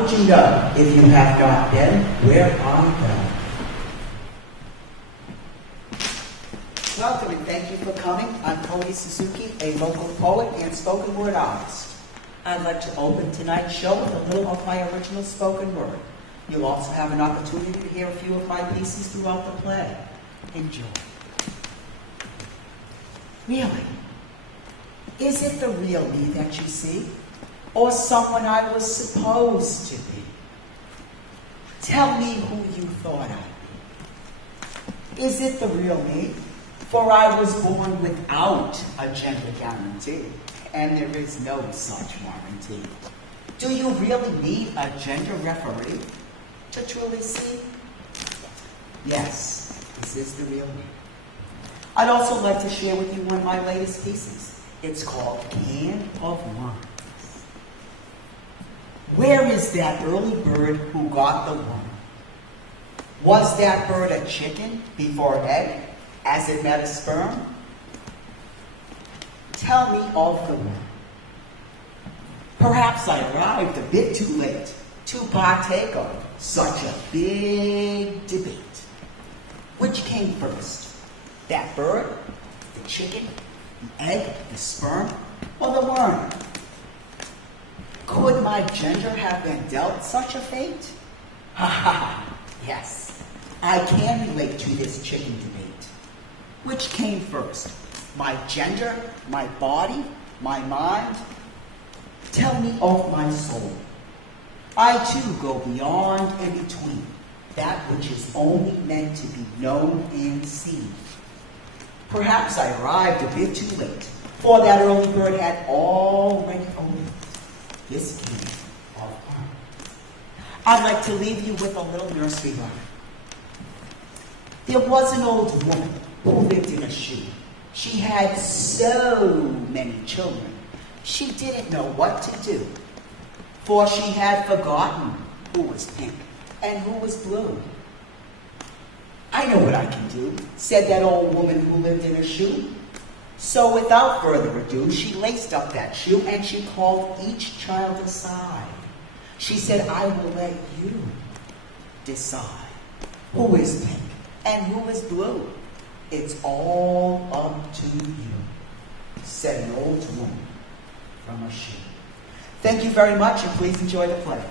could you know if you have not been where I am? Welcome and thank you for coming. I'm Cody Suzuki, a local poet and spoken word artist. I'd like to open tonight's show with a little of my original spoken word. You'll also have an opportunity to hear a few of my pieces throughout the play. Enjoy. Really? Is it the real me that you see? Or someone I was supposed to be? Tell me who you thought I'd be. Is it the real me? For I was born without a gender guarantee, and there is no such warranty. Do you really need a gender referee to truly see? Yes, this is the real me. I'd also like to share with you one of my latest pieces. It's called Can of Worms. Where is that early bird who got the worm? Was that bird a chicken before egg, as it met a sperm? Tell me of the worm. Perhaps I arrived a bit too late to partake of such a big debate. Which came first? That bird, the chicken, the egg, the sperm, or the worm? Could my gender have been dealt such a fate? Ha ha ha, yes, I can relate to this chicken debate. Which came first? My gender, my body, my mind? Tell me of my soul. I too go beyond and between that which is only meant to be known and seen. Perhaps I arrived a bit too late, for that early bird had already awakened. This came of worm. I'd like to leave you with a little nursery rhyme. There was an old woman who lived in a shoe. She had so many children, she didn't know what to do, for she had forgotten who was pink and who was blue. I know what I can do, said that old woman who lived in a shoe. So without further ado, she laced up that shoe and she called each child aside. She said, I will let you decide who is pink and who is blue. It's all up to you, said an old woman from a shoe. Thank you very much, and please enjoy the play.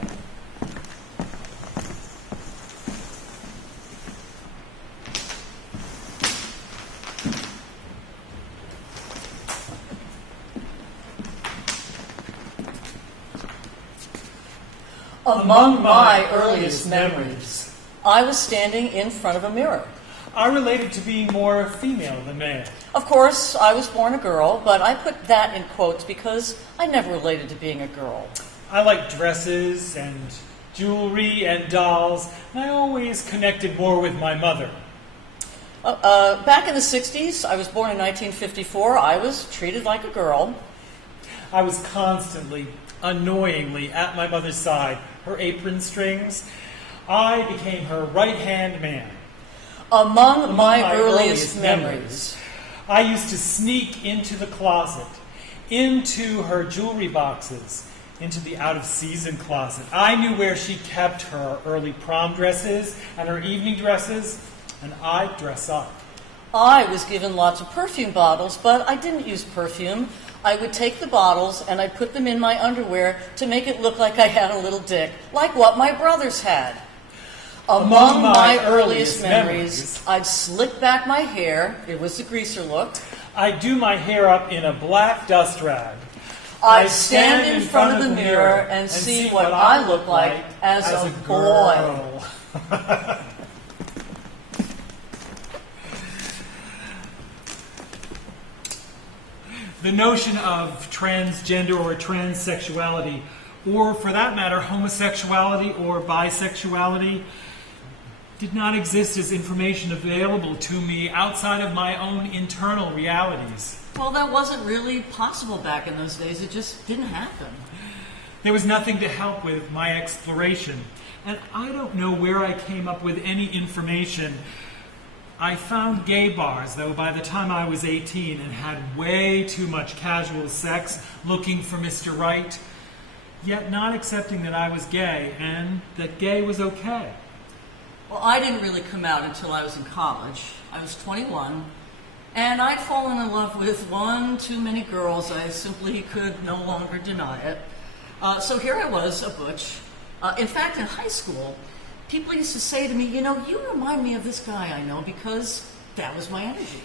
Among my earliest memories, I was standing in front of a mirror. I related to being more female than male. Of course, I was born a girl, but I put that in quotes because I never related to being a girl. I liked dresses and jewelry and dolls, and I always connected more with my mother. Back in the 60s, I was born in 1954, I was treated like a girl. I was constantly, annoyingly at my mother's side, her apron strings. I became her right-hand man. Among my earliest memories, I used to sneak into the closet, into her jewelry boxes, into the out-of-season closet. I knew where she kept her early prom dresses and her evening dresses, and I'd dress up. I was given lots of perfume bottles, but I didn't use perfume. I would take the bottles and I'd put them in my underwear to make it look like I had a little dick, like what my brothers had. Among my earliest memories, I'd slick back my hair. It was the greaser look. I'd do my hair up in a black dust rag. I'd stand in front of the mirror and see what I look like as a boy. The notion of transgender or transsexuality, or for that matter, homosexuality or bisexuality, did not exist as information available to me outside of my own internal realities. Well, that wasn't really possible back in those days. It just didn't happen. There was nothing to help with my exploration, and I don't know where I came up with any information. I found gay bars, though, by the time I was 18 and had way too much casual sex looking for Mr. Right. yet not accepting that I was gay and that gay was okay. Well, I didn't really come out until I was in college. I was 21, and I'd fallen in love with one too many girls. I simply could no longer deny it. So here I was, a butch. In fact, in high school, people used to say to me, you know, you remind me of this guy I know, because that was my energy.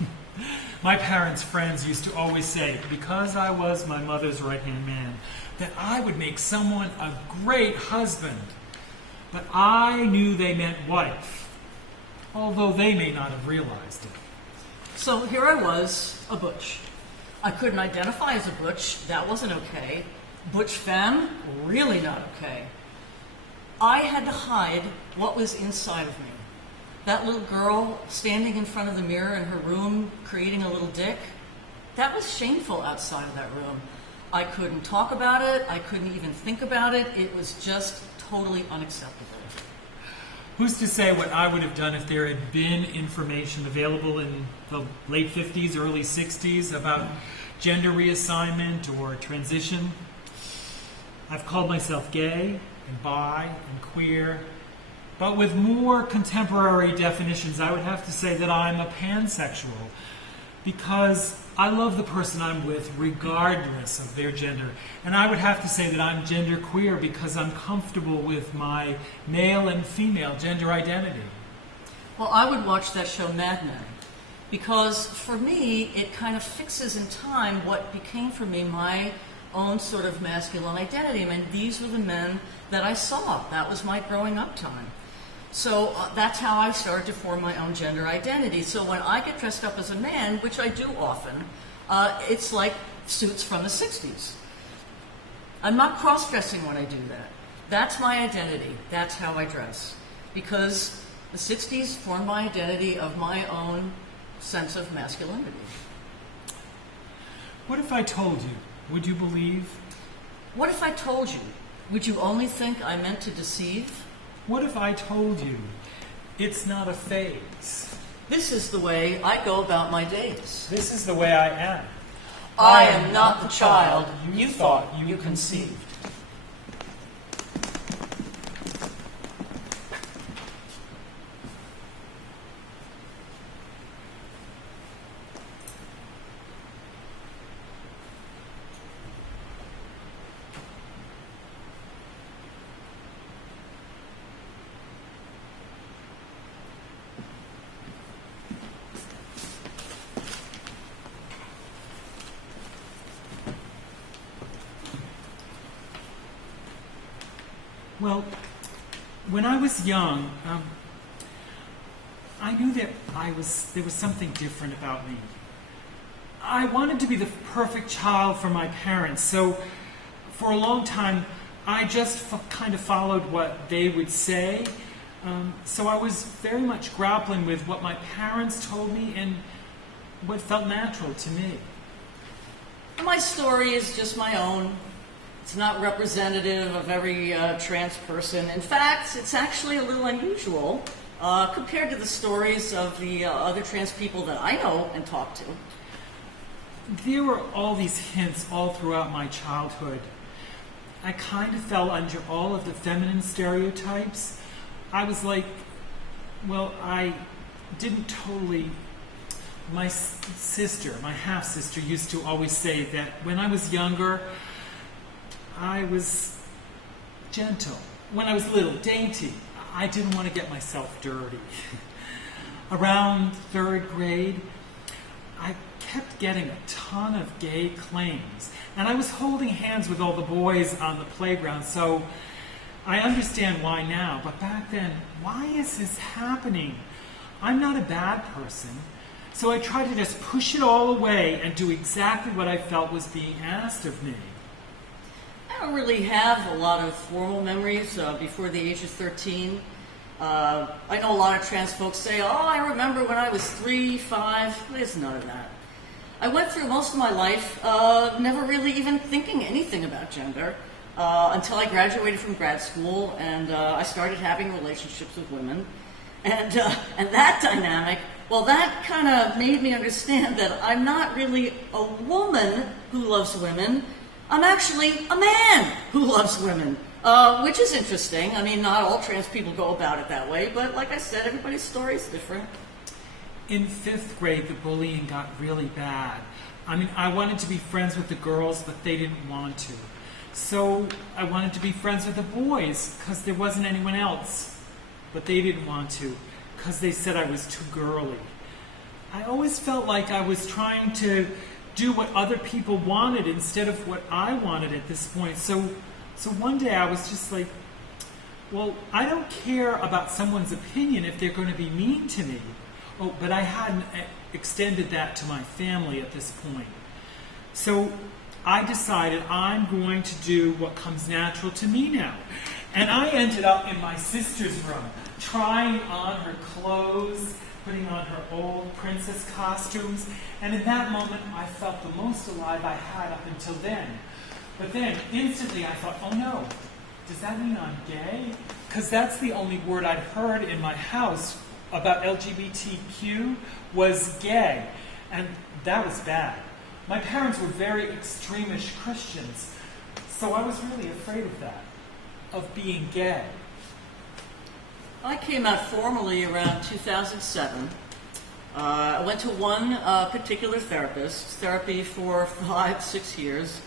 My parents' friends used to always say, because I was my mother's right-hand man, that I would make someone a great husband. But I knew they meant wife, although they may not have realized it. So here I was, a butch. I couldn't identify as a butch. That wasn't okay. Butch femme, really not okay. I had to hide what was inside of me. That little girl standing in front of the mirror in her room creating a little dick, that was shameful outside of that room. I couldn't talk about it. I couldn't even think about it. It was just totally unacceptable. Who's to say what I would have done if there had been information available in the late 50s, early 60s about gender reassignment or transition? I've called myself gay and bi and queer, but with more contemporary definitions, I would have to say that I'm a pansexual because I love the person I'm with regardless of their gender. And I would have to say that I'm genderqueer because I'm comfortable with my male and female gender identity. Well, I would watch that show Mad Men because for me, it kind of fixes in time what became for me my own sort of masculine identity. I mean, these were the men that I saw. That was my growing up time. So that's how I started to form my own gender identity. So when I get dressed up as a man, which I do often, it's like suits from the 60s. I'm not cross-dressing when I do that. That's my identity. That's how I dress. Because the 60s formed my identity of my own sense of masculinity. What if I told you? Would you believe? What if I told you? Would you only think I meant to deceive? What if I told you it's not a phase? This is the way I go about my days. This is the way I am. I am not the child you thought you conceived. Well, when I was young, I knew that there was something different about me. I wanted to be the perfect child for my parents, so for a long time, I just kind of followed what they would say. So I was very much grappling with what my parents told me and what felt natural to me. My story is just my own. It's not representative of every trans person. In fact, it's actually a little unusual compared to the stories of the other trans people that I know and talk to. There were all these hints all throughout my childhood. I kind of fell under all of the feminine stereotypes. I was like, well, I didn't totally... My sister, my half-sister, used to always say that when I was younger, I was gentle. When I was little, dainty. I didn't want to get myself dirty. Around third grade, I kept getting a ton of gay claims. And I was holding hands with all the boys on the playground, so I understand why now. But back then, why is this happening? I'm not a bad person. So I tried to just push it all away and do exactly what I felt was being asked of me. I don't really have a lot of formal memories before the age of 13. I know a lot of trans folks say, oh, I remember when I was 3, 5. There's none of that. I went through most of my life never really even thinking anything about gender until I graduated from grad school and I started having relationships with women. And that dynamic, well, that kind of made me understand that I'm not really a woman who loves women. I'm actually a man who loves women, which is interesting. I mean, not all trans people go about it that way, but like I said, everybody's story is different. In 5th grade, the bullying got really bad. I mean, I wanted to be friends with the girls, but they didn't want to. So I wanted to be friends with the boys because there wasn't anyone else. But they didn't want to because they said I was too girly. I always felt like I was trying to do what other people wanted instead of what I wanted at this point. So one day I was just like, well, I don't care about someone's opinion if they're going to be mean to me. Oh, but I hadn't extended that to my family at this point. So I decided I'm going to do what comes natural to me now. And I ended up in my sister's room, trying on her clothes, putting on her old princess costumes. And in that moment, I felt the most alive I had up until then. But then, instantly, I thought, oh no, does that mean I'm gay? Because that's the only word I'd heard in my house about LGBTQ was gay, and that was bad. My parents were very extremish Christians, so I was really afraid of that, of being gay. I came out formally around 2007. I went to one particular therapy for 5-6 years,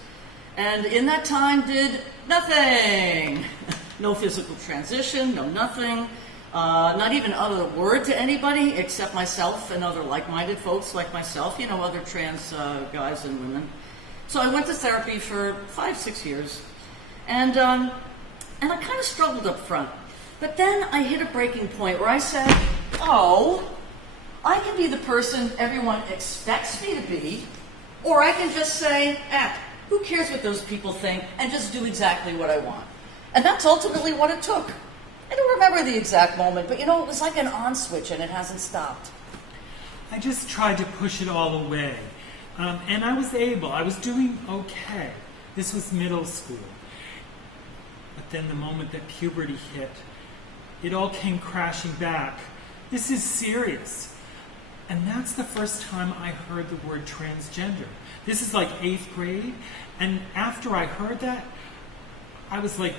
and in that time did nothing. No physical transition, no nothing. Not even utter a word to anybody except myself and other like-minded folks like myself, you know, other trans guys and women. So I went to therapy for 5-6 years, and I kind of struggled up front. But then I hit a breaking point where I said, oh, I can be the person everyone expects me to be, or I can just say, who cares what those people think, and just do exactly what I want. And that's ultimately what it took. I don't remember the exact moment, but you know, it was like an on switch and it hasn't stopped. I just tried to push it all away. And I was able. I was doing okay. This was middle school. But then the moment that puberty hit, it all came crashing back. This is serious. And that's the first time I heard the word transgender. This is like 8th grade. And after I heard that, I was like,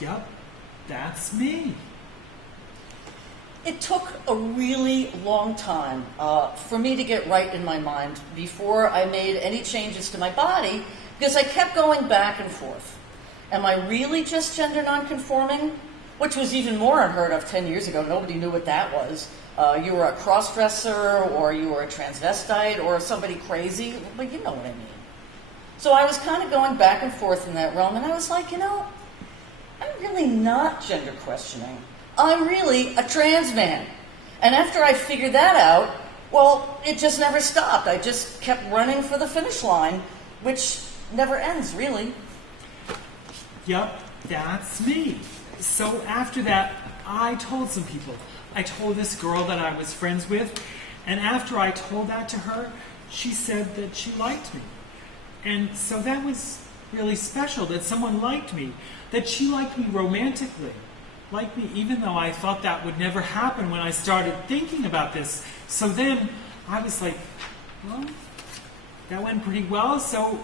yep, that's me. It took a really long time for me to get right in my mind before I made any changes to my body, because I kept going back and forth. Am I really just gender nonconforming? Which was even more unheard of 10 years ago. Nobody knew what that was. You were a cross-dresser, or you were a transvestite, or somebody crazy, but you know what I mean. So I was kind of going back and forth in that realm, and I was like, you know, I'm really not gender questioning. I'm really a trans man. And after I figured that out, well, it just never stopped. I just kept running for the finish line, which never ends, really. Yep, that's me. So after that, I told some people. I told this girl that I was friends with, and after I told that to her, she said that she liked me. And so that was really special, that someone liked me, that she liked me romantically, liked me even though I thought that would never happen when I started thinking about this. So then I was like, well, that went pretty well, so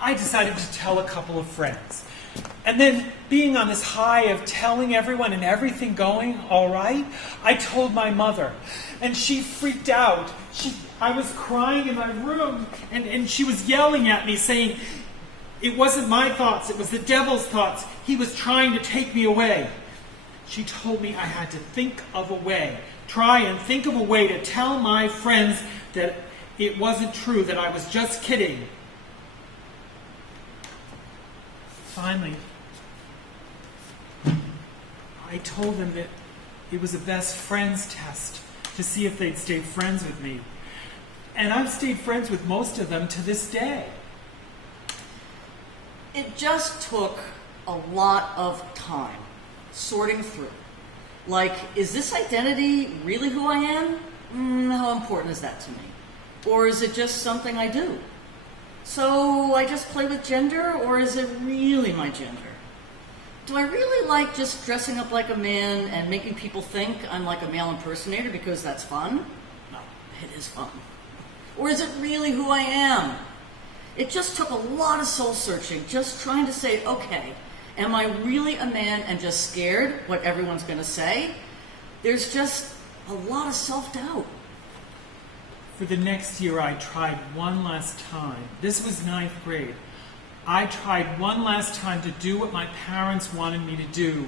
I decided to tell a couple of friends. And then, being on this high of telling everyone and everything going all right, I told my mother. And she freaked out. I was crying in my room, and she was yelling at me, saying, it wasn't my thoughts, it was the devil's thoughts. He was trying to take me away. She told me I had to think of a way, try and think of a way to tell my friends that it wasn't true, that I was just kidding. Finally, I told them that it was a best friends test to see if they'd stay friends with me. And I've stayed friends with most of them to this day. It just took a lot of time sorting through. Like, is this identity really who I am? How important is that to me? Or is it just something I do? So I just play with gender, or is it really my gender? Do I really like just dressing up like a man and making people think I'm like a male impersonator because that's fun? No, it is fun. Or is it really who I am? It just took a lot of soul searching, just trying to say, okay, am I really a man and just scared what everyone's going to say? There's just a lot of self-doubt. For the next year, I tried one last time. This was ninth grade. I tried one last time to do what my parents wanted me to do.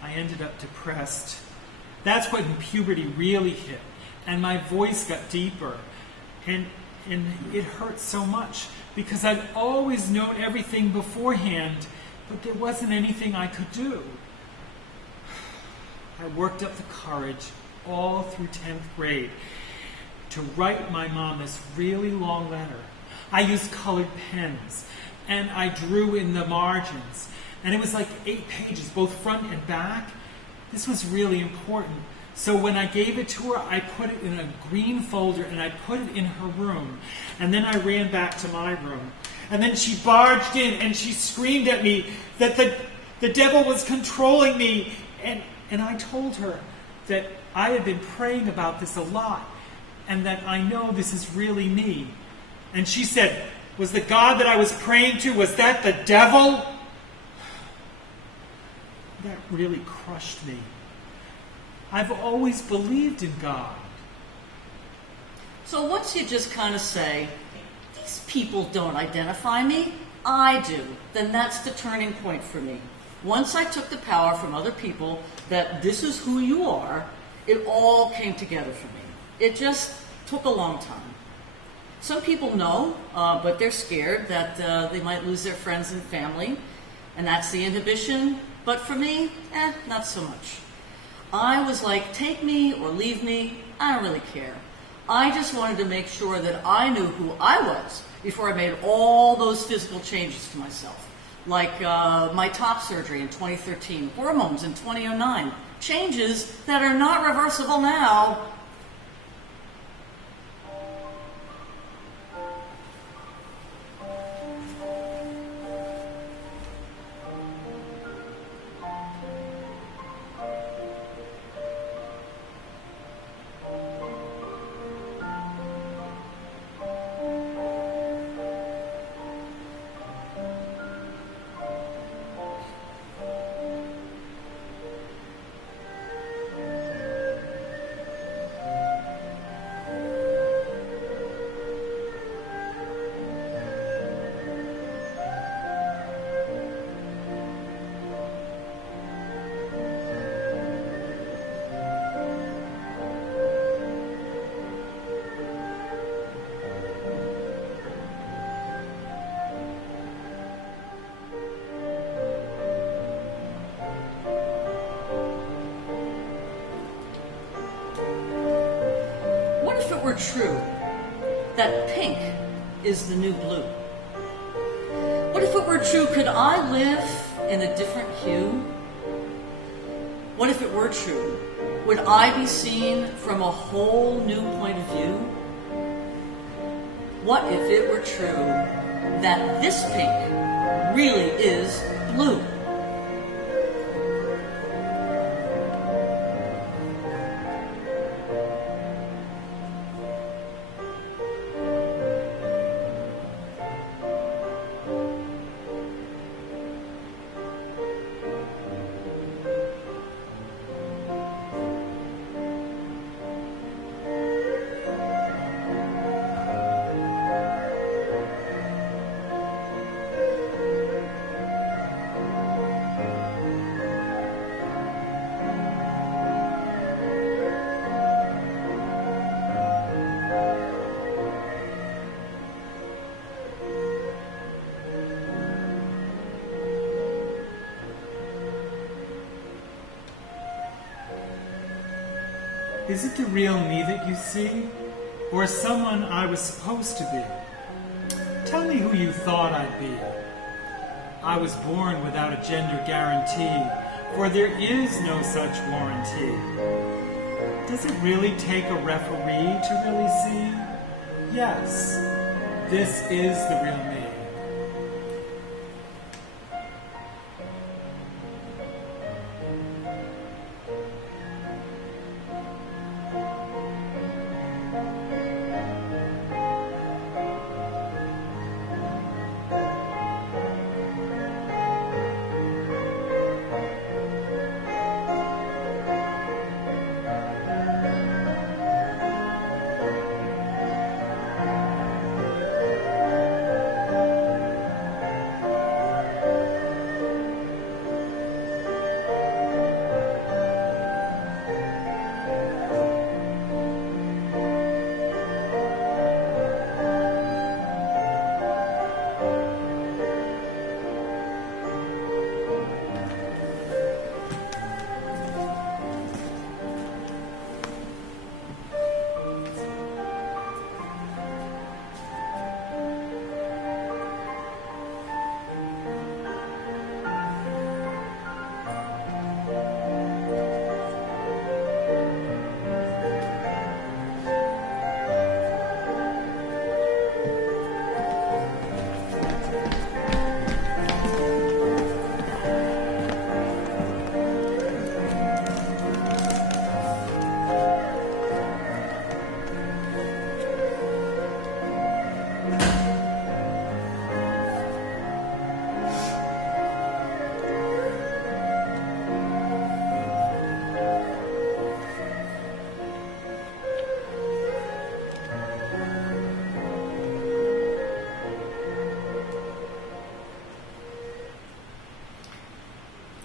I ended up depressed. That's when puberty really hit, and my voice got deeper. And it hurt so much because I'd always known everything beforehand, but there wasn't anything I could do. I worked up the courage all through 10th grade to write my mom this really long letter. I used colored pens, and I drew in the margins. And it was like 8 pages, both front and back. This was really important. So when I gave it to her, I put it in a green folder, and I put it in her room. And then I ran back to my room. And then she barged in, and she screamed at me that the devil was controlling me. And I told her that I had been praying about this a lot, and that I know this is really me. And she said, was the God that I was praying to, was that the devil? That really crushed me. I've always believed in God. So once you just kind of say, these people don't identify me, I do, then that's the turning point for me. Once I took the power from other people that this is who you are, it all came together for me. It just took a long time. Some people know, but they're scared that they might lose their friends and family, and that's the inhibition. But for me, not so much. I was like, take me or leave me, I don't really care. I just wanted to make sure that I knew who I was before I made all those physical changes to myself. Like my top surgery in 2013, hormones in 2009, changes that are not reversible now. Were true that pink is the new blue? What if it were true, could I live in a different hue? What if it were true, would I be seen from a whole new point of view? What if it were true that this pink really is blue? Is it the real me that you see, or someone I was supposed to be? Tell me who you thought I'd be. I was born without a gender guarantee, for there is no such warranty. Does it really take a referee to really see? Yes, this is the real me.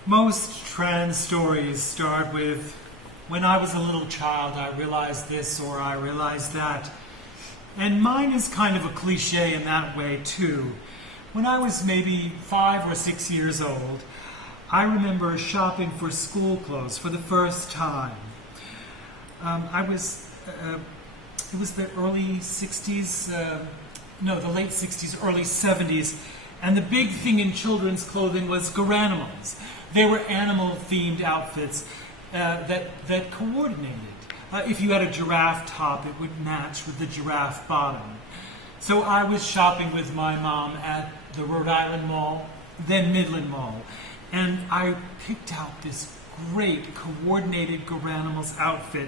Most trans stories start with, when I was a little child, I realized this or I realized that. And mine is kind of a cliche in that way, too. When I was maybe 5 or 6 years old, I remember shopping for school clothes for the first time. It was the early 60s, the late 60s, early 70s, and the big thing in children's clothing was Garanimals. They were animal-themed outfits that coordinated. If you had a giraffe top, it would match with the giraffe bottom. So I was shopping with my mom at the Rhode Island Mall, then Midland Mall, and I picked out this great coordinated Garanimals outfit.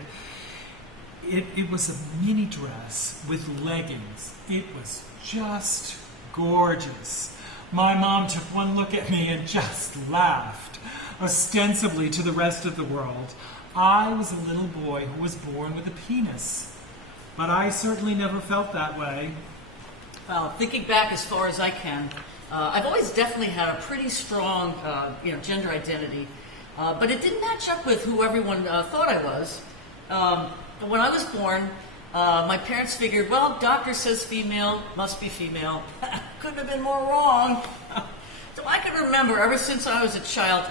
It was a mini dress with leggings. It was just gorgeous. My mom took one look at me and just laughed, ostensibly to the rest of the world. I was a little boy who was born with a penis, but I certainly never felt that way. Well, thinking back as far as I can, I've always definitely had a pretty strong, gender identity, but it didn't match up with who everyone thought I was. But when I was born, my parents figured, well, doctor says female, must be female. Couldn't have been more wrong. So I can remember ever since I was a child,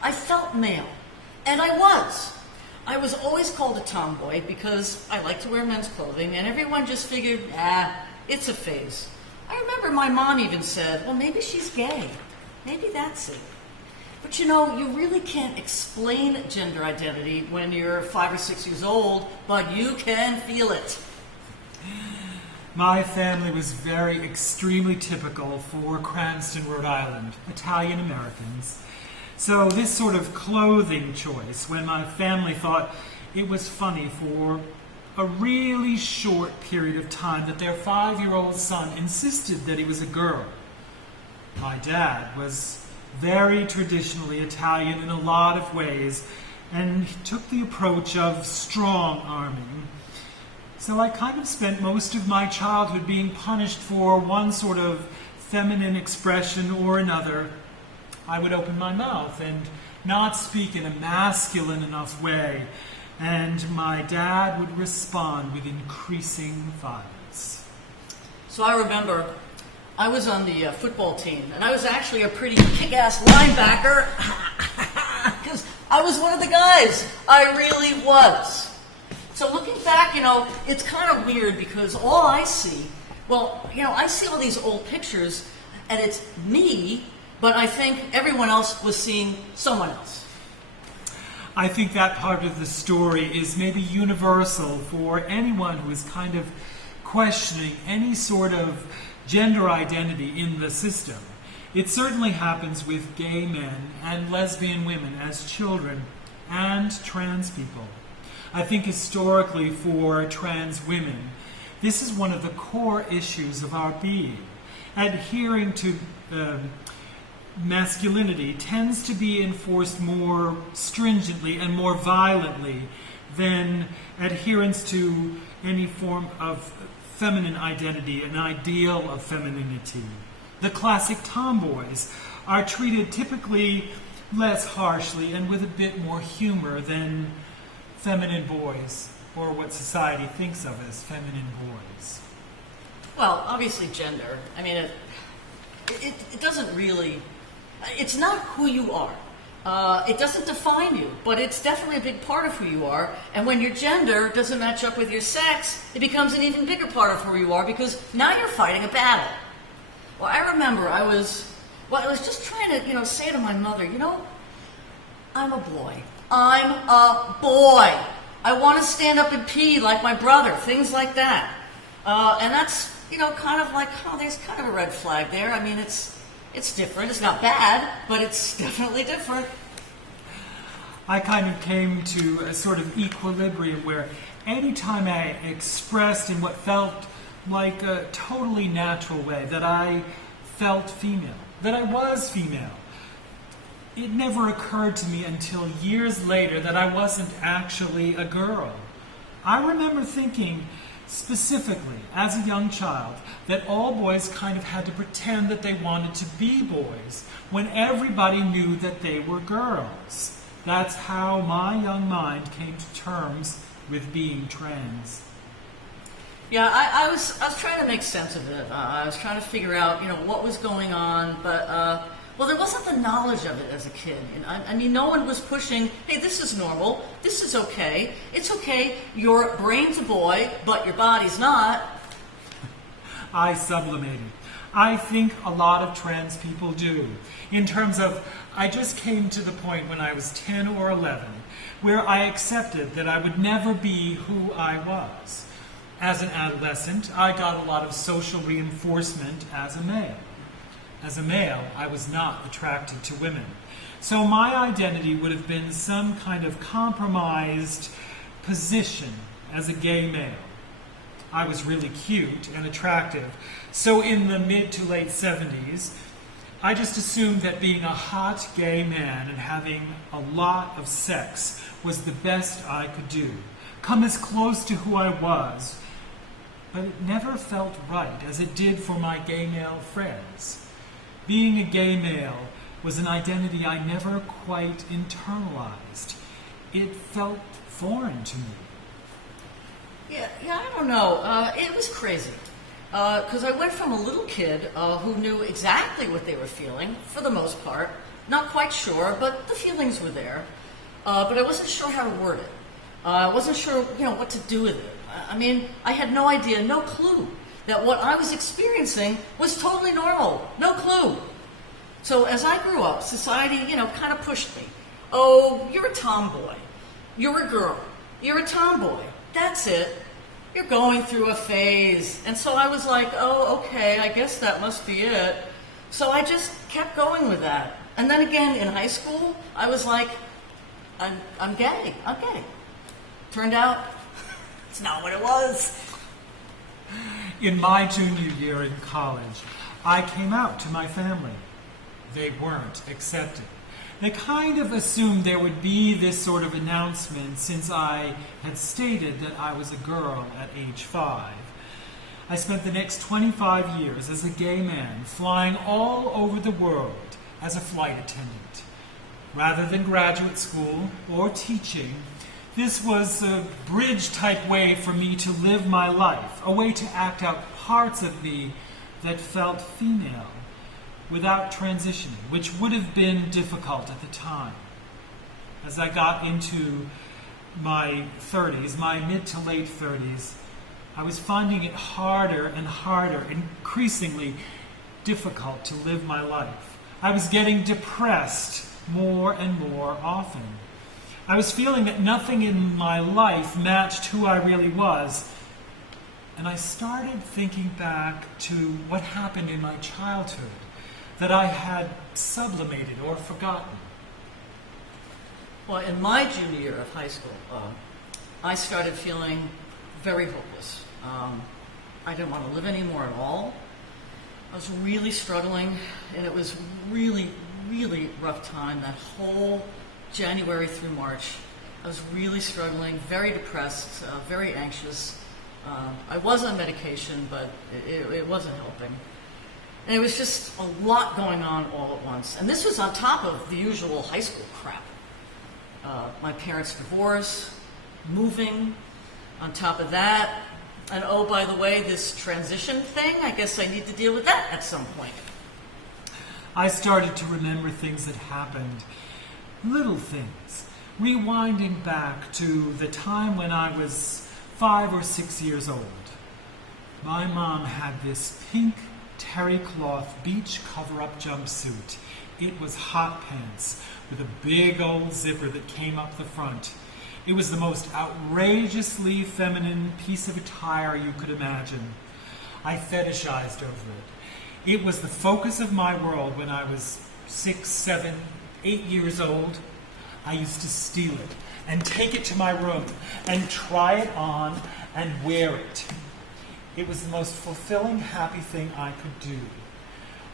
I felt male. And I was. I was always called a tomboy because I like to wear men's clothing, and everyone just figured, it's a phase. I remember my mom even said, well, maybe she's gay. Maybe that's it. But you really can't explain gender identity when you're 5 or 6 years old, but you can feel it. My family was very extremely typical for Cranston, Rhode Island, Italian Americans. So this sort of clothing choice, when my family thought it was funny for a really short period of time that their 5-year-old son insisted that he was a girl. My dad was very traditionally Italian in a lot of ways, and he took the approach of strong-arming. So I kind of spent most of my childhood being punished for one sort of feminine expression or another. I would open my mouth and not speak in a masculine enough way, and my dad would respond with increasing violence. So I remember I was on the football team, and I was actually a pretty kick-ass linebacker because I was one of the guys. I really was. So looking back, it's kind of weird because all I see, I see all these old pictures, and it's me, but I think everyone else was seeing someone else. I think that part of the story is maybe universal for anyone who is kind of questioning any sort of gender identity in the system. It certainly happens with gay men and lesbian women as children and trans people. I think historically for trans women, this is one of the core issues of our being. Adhering to masculinity tends to be enforced more stringently and more violently than adherence to any form of feminine identity, an ideal of femininity. The classic tomboys are treated typically less harshly and with a bit more humor than feminine boys, or what society thinks of as feminine boys. Well, obviously gender, it doesn't really, it's not who you are. It doesn't define you, but it's definitely a big part of who you are. And when your gender doesn't match up with your sex, it becomes an even bigger part of who you are because now you're fighting a battle. Well, I remember I was just trying to, say to my mother, I'm a boy. I'm a boy. I want to stand up and pee like my brother, things like that. And that's, kind of like, there's kind of a red flag there. It's different. It's not bad, but it's definitely different. I kind of came to a sort of equilibrium where anytime I expressed in what felt like a totally natural way that I felt female, that I was female, it never occurred to me until years later that I wasn't actually a girl. I remember thinking specifically, as a young child, that all boys kind of had to pretend that they wanted to be boys when everybody knew that they were girls. That's how my young mind came to terms with being trans. Yeah, I was trying to make sense of it. I was trying to figure out, what was going on, but well, there wasn't the knowledge of it as a kid. And I mean, no one was pushing, hey, this is normal, this is okay, it's okay, your brain's a boy, but your body's not. I sublimated. I think a lot of trans people do. In terms of, I just came to the point when I was 10 or 11 where I accepted that I would never be who I was. As an adolescent, I got a lot of social reinforcement as a male. As a male, I was not attracted to women. So my identity would have been some kind of compromised position as a gay male. I was really cute and attractive. So in the mid to late 70s, I just assumed that being a hot gay man and having a lot of sex was the best I could do. Come as close to who I was, but it never felt right as it did for my gay male friends. Being a gay male was an identity I never quite internalized. It felt foreign to me. Yeah, I don't know. It was crazy. Because I went from a little kid who knew exactly what they were feeling, for the most part, not quite sure, but the feelings were there. But I wasn't sure how to word it. I wasn't sure, what to do with it. I mean, I had no idea, no clue that what I was experiencing was totally normal. No clue. So as I grew up, society, kind of pushed me. Oh, you're a tomboy. You're a girl. You're a tomboy. That's it. You're going through a phase. And so I was like, oh, okay, I guess that must be it. So I just kept going with that. And then again, in high school, I was like, I'm gay. I'm gay. Turned out, it's not what it was. In my junior year in college, I came out to my family. They weren't accepted. They kind of assumed there would be this sort of announcement since I had stated that I was a girl at age 5. I spent the next 25 years as a gay man flying all over the world as a flight attendant. Rather than graduate school or teaching, this was a bridge-type way for me to live my life, a way to act out parts of me that felt female, without transitioning, which would have been difficult at the time. As I got into my 30s, my mid to late 30s, I was finding it harder and harder, increasingly difficult to live my life. I was getting depressed more and more often. I was feeling that nothing in my life matched who I really was. And I started thinking back to what happened in my childhood that I had sublimated or forgotten. Well, in my junior year of high school, I started feeling very hopeless. I didn't want to live anymore at all. I was really struggling, and it was really, really rough time. That whole January through March, I was really struggling, very depressed, very anxious. I was on medication, but it wasn't helping. And it was just a lot going on all at once. And this was on top of the usual high school crap. My parents' divorce, moving, on top of that. And oh, by the way, this transition thing, I guess I need to deal with that at some point. I started to remember things that happened, little things, rewinding back to the time when I was 5 or 6 years old. My mom had this pink terry cloth beach cover-up jumpsuit. It was hot pants with a big old zipper that came up the front. It was the most outrageously feminine piece of attire you could imagine. I fetishized over it. It was the focus of my world when I was 6, 7, 8 years old. I used to steal it and take it to my room and try it on and wear it. It was the most fulfilling, happy thing I could do.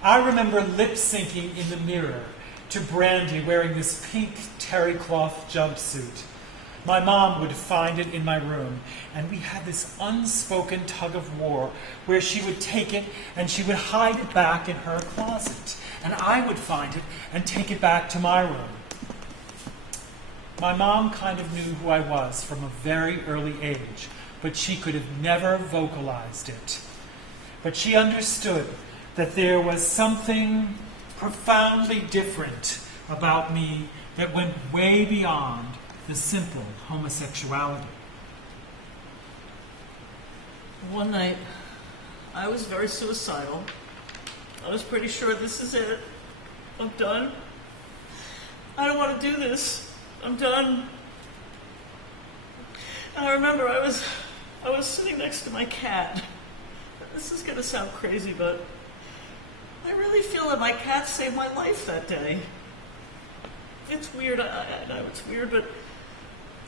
I remember lip-syncing in the mirror to Brandy wearing this pink terry cloth jumpsuit. My mom would find it in my room, and we had this unspoken tug of war where she would take it and she would hide it back in her closet, and I would find it and take it back to my room. My mom kind of knew who I was from a very early age, but she could have never vocalized it. But she understood that there was something profoundly different about me that went way beyond the simple homosexuality. One night, I was very suicidal. I was pretty sure this is it. I'm done. I don't want to do this. I'm done. And I remember I was sitting next to my cat. This is going to sound crazy, but I really feel that my cat saved my life that day. It's weird. I know it's weird, but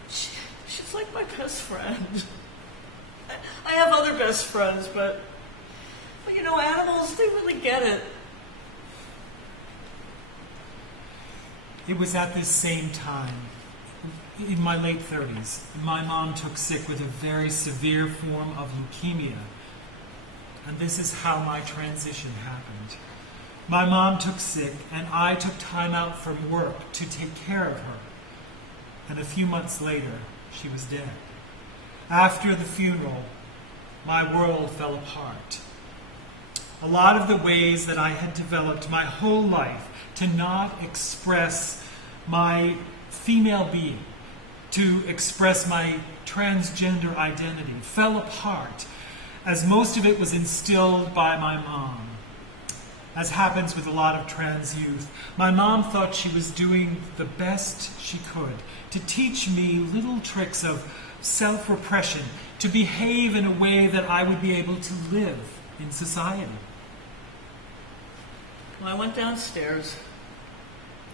she's like my best friend. I have other best friends, but you know, animals, they really get it. It was at this same time, in my late 30s, my mom took sick with a very severe form of leukemia. And this is how my transition happened. My mom took sick, and I took time out from work to take care of her. And a few months later, she was dead. After the funeral, my world fell apart. A lot of the ways that I had developed my whole life to not express my female being, to express my transgender identity, fell apart, as most of it was instilled by my mom. As happens with a lot of trans youth, my mom thought she was doing the best she could to teach me little tricks of self-repression, to behave in a way that I would be able to live in society. Well, I went downstairs,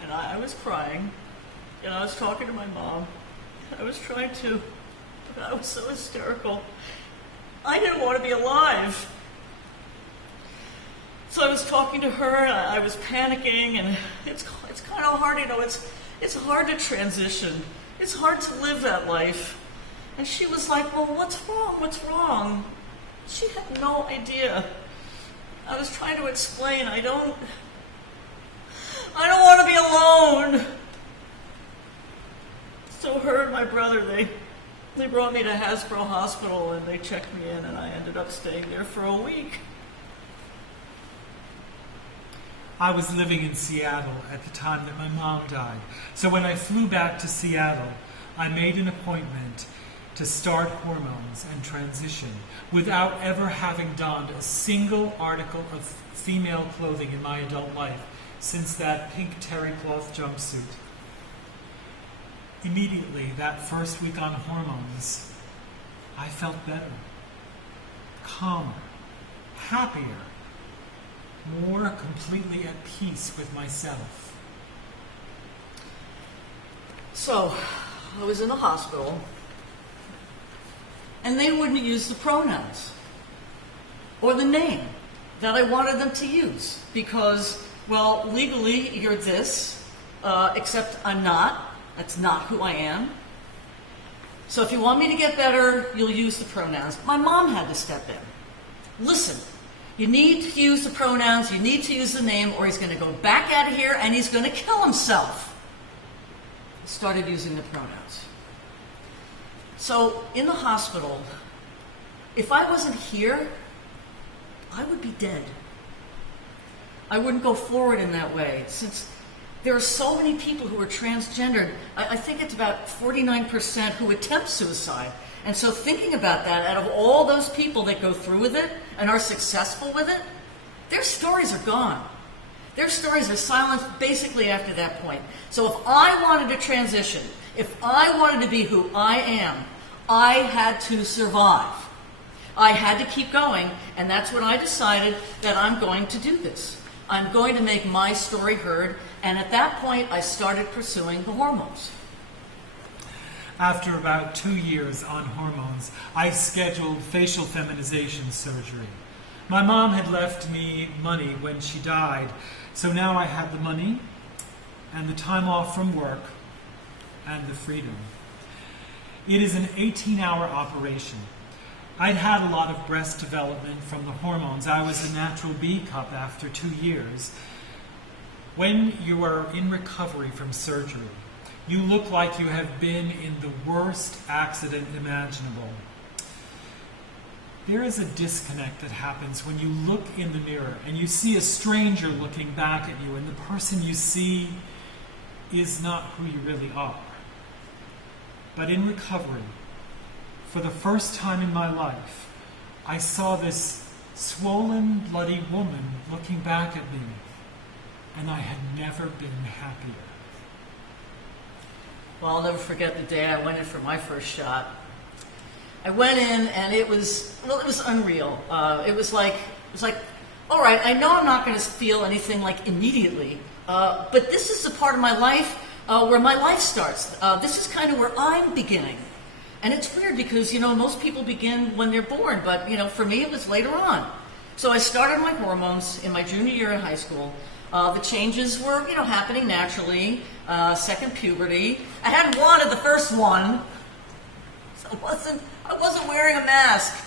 and I was crying, and I was talking to my mom. I was trying to, but I was so hysterical. I didn't want to be alive. So I was talking to her, and I was panicking, and it's kind of hard, you know, it's hard to transition. It's hard to live that life. And she was like, well, what's wrong? What's wrong? She had no idea. I was trying to explain, I don't want to be alone. So her and my brother, they brought me to Hasbro Hospital, and they checked me in, and I ended up staying there for a week. I was living in Seattle at the time that my mom died. So when I flew back to Seattle, I made an appointment to start hormones and transition without ever having donned a single article of female clothing in my adult life since that pink terry cloth jumpsuit. Immediately, that first week on hormones, I felt better, calmer, happier, more completely at peace with myself. So, I was in the hospital, and they wouldn't use the pronouns or the name that I wanted them to use because, well, legally you're this, except I'm not. That's not who I am. So if you want me to get better, you'll use the pronouns. My mom had to step in. Listen, you need to use the pronouns, you need to use the name, or he's going to go back out of here and he's going to kill himself. I started using the pronouns. So in the hospital, if I wasn't here, I would be dead. I wouldn't go forward in that way, since there are so many people who are transgendered. I think it's about 49% who attempt suicide. And so thinking about that, out of all those people that go through with it and are successful with it, their stories are gone. Their stories are silenced basically after that point. So if I wanted to transition, if I wanted to be who I am, I had to survive. I had to keep going, and that's when I decided that I'm going to do this. I'm going to make my story heard, and at that point, I started pursuing the hormones. After about 2 years on hormones, I scheduled facial feminization surgery. My mom had left me money when she died, so now I had the money and the time off from work and the freedom. It is an 18-hour operation. I'd had a lot of breast development from the hormones. I was a natural B cup after 2 years. When you are in recovery from surgery, you look like you have been in the worst accident imaginable. There is a disconnect that happens when you look in the mirror and you see a stranger looking back at you, and the person you see is not who you really are. But in recovery, for the first time in my life, I saw this swollen, bloody woman looking back at me, and I had never been happier. Well, I'll never forget the day I went in for my first shot. I went in and it was unreal. It was like, all right, I know I'm not going to feel anything like immediately, but this is the part of my life where my life starts. This is kind of where I'm beginning. And it's weird because, most people begin when they're born, but, for me it was later on. So I started my hormones in my junior year in high school. The changes were, happening naturally. Second puberty. I hadn't wanted the first one, so I wasn't wearing a mask.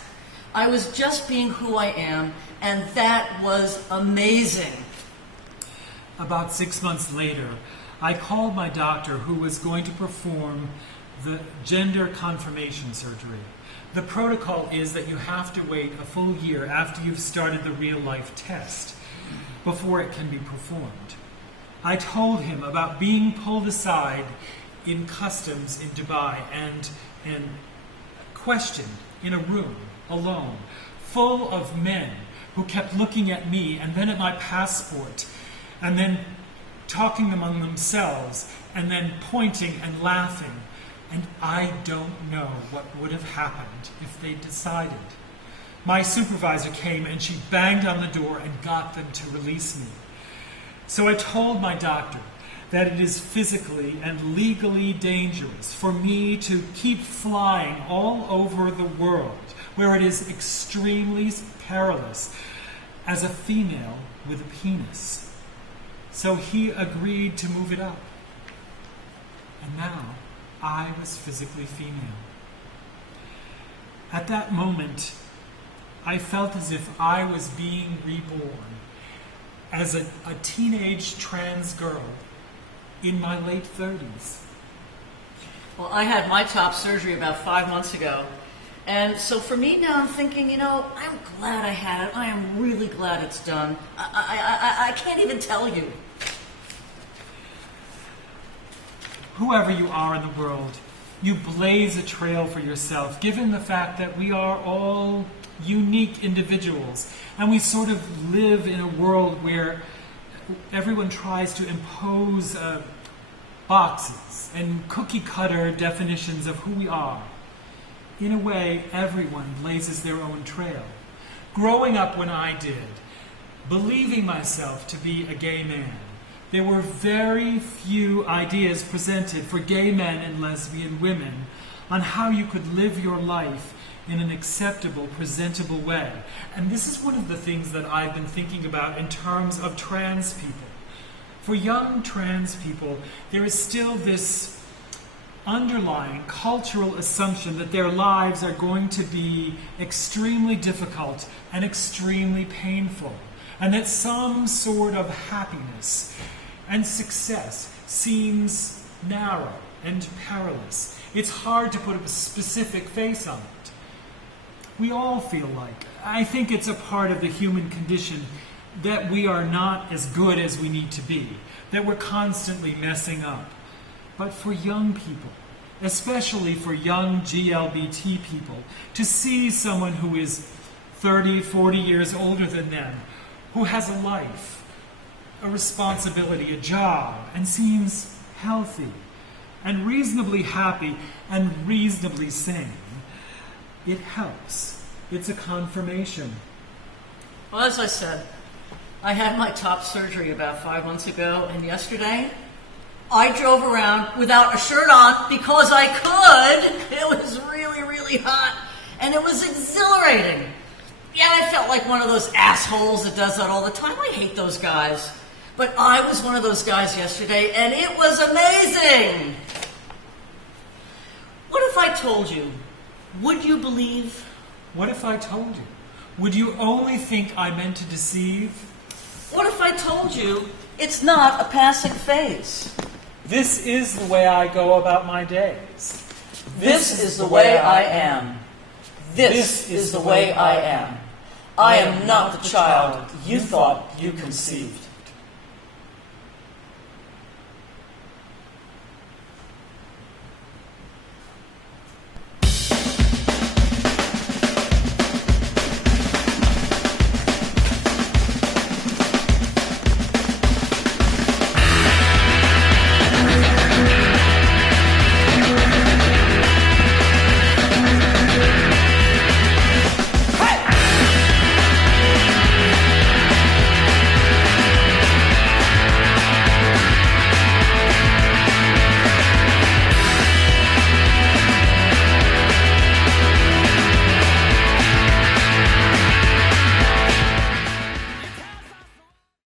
I was just being who I am, and that was amazing. About 6 months later, I called my doctor who was going to perform the gender confirmation surgery. The protocol is that you have to wait a full year after you've started the real-life test before it can be performed. I told him about being pulled aside in customs in Dubai and questioned in a room alone, full of men who kept looking at me and then at my passport and then talking among themselves and then pointing and laughing. And I don't know what would have happened if they decided. My supervisor came and she banged on the door and got them to release me. So I told my doctor that it is physically and legally dangerous for me to keep flying all over the world, where it is extremely perilous as a female with a penis. So he agreed to move it up. And now I was physically female. At that moment, I felt as if I was being reborn as a teenage trans girl in my late 30s. Well, I had my top surgery about 5 months ago. And so for me now, I'm thinking, I'm glad I had it. I am really glad it's done. I can't even tell you. Whoever you are in the world, you blaze a trail for yourself, given the fact that we are all unique individuals, and we sort of live in a world where everyone tries to impose boxes and cookie-cutter definitions of who we are. In a way, everyone blazes their own trail. Growing up when I did, believing myself to be a gay man, there were very few ideas presented for gay men and lesbian women on how you could live your life in an acceptable, presentable way. And this is one of the things that I've been thinking about in terms of trans people. For young trans people, there is still this underlying cultural assumption that their lives are going to be extremely difficult and extremely painful, and that some sort of happiness and success seems narrow and perilous. It's hard to put a specific face on it. We all feel like, I think it's a part of the human condition, that we are not as good as we need to be, that we're constantly messing up. But for young people, especially for young GLBT people, to see someone who is 30, 40 years older than them, who has a life, a responsibility, a job, and seems healthy and reasonably happy and reasonably sane, it helps. It's a confirmation. Well, as I said, I had my top surgery about 5 months ago, and yesterday I drove around without a shirt on because I could. It was really, really hot, and it was exhilarating. Yeah, I felt like one of those assholes that does that all the time. I hate those guys. But I was one of those guys yesterday, and it was amazing. What if I I told you? Would you believe? What if I told you? Would you only think I meant to deceive? What if I told you it's not a passing phase? This is the way I go about my days. This is the way I am. This is the way I am. I am not the child you thought you conceived.